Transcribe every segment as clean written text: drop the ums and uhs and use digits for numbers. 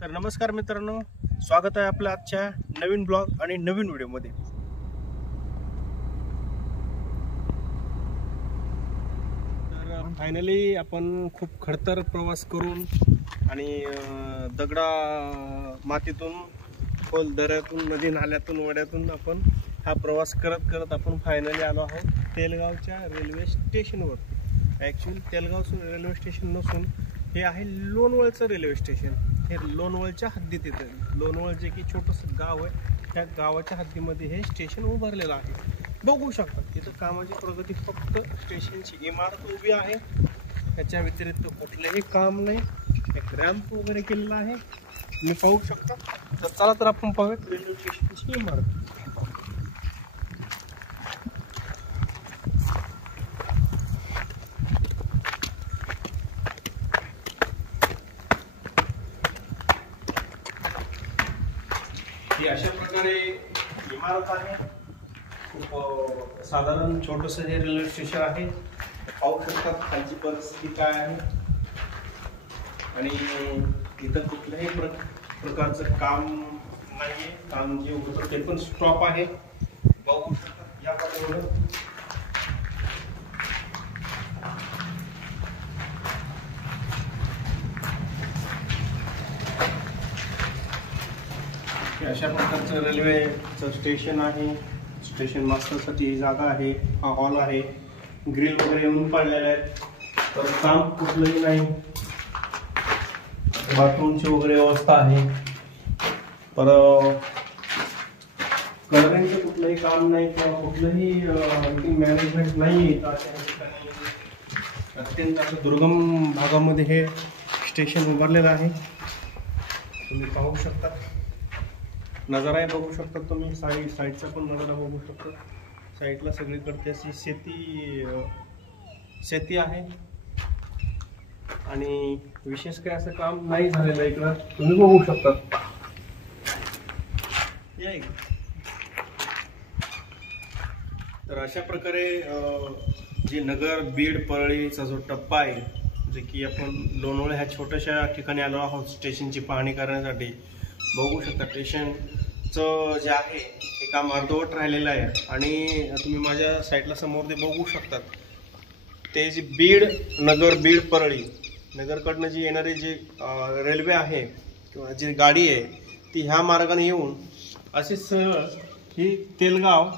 तर नमस्कार मित्रांनो, स्वागत आहे आपल्या आजच्या नवीन ब्लॉग आणि नवीन व्हिडिओमध्ये। तर फायनली आपण खूप खडतर प्रवास करून आणि दगडा मातीतून खोल दऱ्यातून नदी नाल्यातून वड्यातून आपण हा प्रवास करत आपण फायनली आलो आहोत तेलगावच्या रेल्वे स्टेशनवर। ॲक्च्युअली तेलगावचं रेल्वे स्टेशन नसून हे आहे लोणवळचं रेल्वे स्टेशन। हे लोणवळच्या हद्दीत येते। लोणवळ जे की छोटंसं गाव आहे, त्या गावाच्या हद्दीमध्ये हे स्टेशन उभारलेलं आहे। बघू शकता तिथं कामाची प्रगती, फक्त स्टेशनची इमारत उभी आहे, त्याच्या व्यतिरिक्त कुठलंही काम नाही। एक रॅम्प वगैरे केलेला आहे, तुम्ही पाहू शकता। तर चला तर आपण पाहूयात रेल्वे स्टेशनची इमारत। ही अशा प्रकारे इमारत आहे। खूप साधारण छोटंसं हे रेल्वे स्टेशन आहे। पाहू शकता खालची परिस्थिती काय आहे आणि इथं कुठल्याही प्रकारचं काम नाहीये। काम जे होतं ते पण स्टॉप आहे। बघू शकता या पाठीवर अशा प्रकारचं रेल्वेचं स्टेशन आहे। स्टेशन मास्टरसाठी जागा आहे, हा हॉल आहे। ग्रिल वगैरे येऊन पडलेले आहेत, तर काम कुठलंही नाही। बाथरूमची वगैरे व्यवस्था आहे, पर कलरिंगचं कुठलंही काम नाही किंवा कुठलंही मॅनेजमेंट नाही। अत्यंत असं दुर्गम भागामध्ये हे स्टेशन उभारलेलं आहे। तुम्ही पाहू शकता, नजारा बघू शकता तुम्ही। साईडचा पण नजारा बघू शकता। साईडला सगळीकडे अशी शेती आहे आणि विशेष काय असं काम नाही झालेलं इकडं, तुम्ही बघू शकता। तर अशा प्रकारे जे नगर बीड परळीचा जो टप्पा आहे, जे की आपण लोणवळ ह्या छोट्याशा ठिकाणी आलो आहोत स्टेशनची पाहणी करण्यासाठी। बघू शकता स्टेशनचं जे आहे हे काम अर्धवट राहिलेलं आहे आणि तुम्ही माझ्या साईडला समोर ते बघू शकतात, ते जे बीड परळी नगरकडनं जी येणारी जी रेल्वे आहे किंवा जी गाडी आहे, ती ह्या मार्गाने येऊन अशी सरळ ही तेलगाव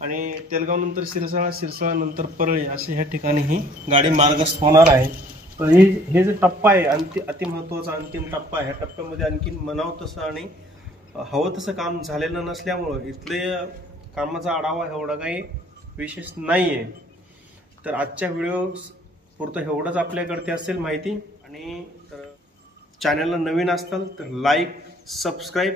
आणि तेलगाव नंतर सिरसाळा नंतर परळी असे ह्या ठिकाणी ही गाडी मार्गस्थ होणार आहे। तर हे जे टप्पा आहे अति महत्त्वाचा अंतिम टप्पा आहे। ह्या टप्प्यामध्ये आणखी म्हणावं तसं आणि हवं तसं काम झालेलं नसल्यामुळं इथले कामाचा आढावा एवढा काही विशेष नाही आहे। तर आजच्या व्हिडिओ पुरतं एवढंच आपल्याकडे असेल माहिती। आणि चॅनलला नवीन असताल तर लाईक सबस्क्राईब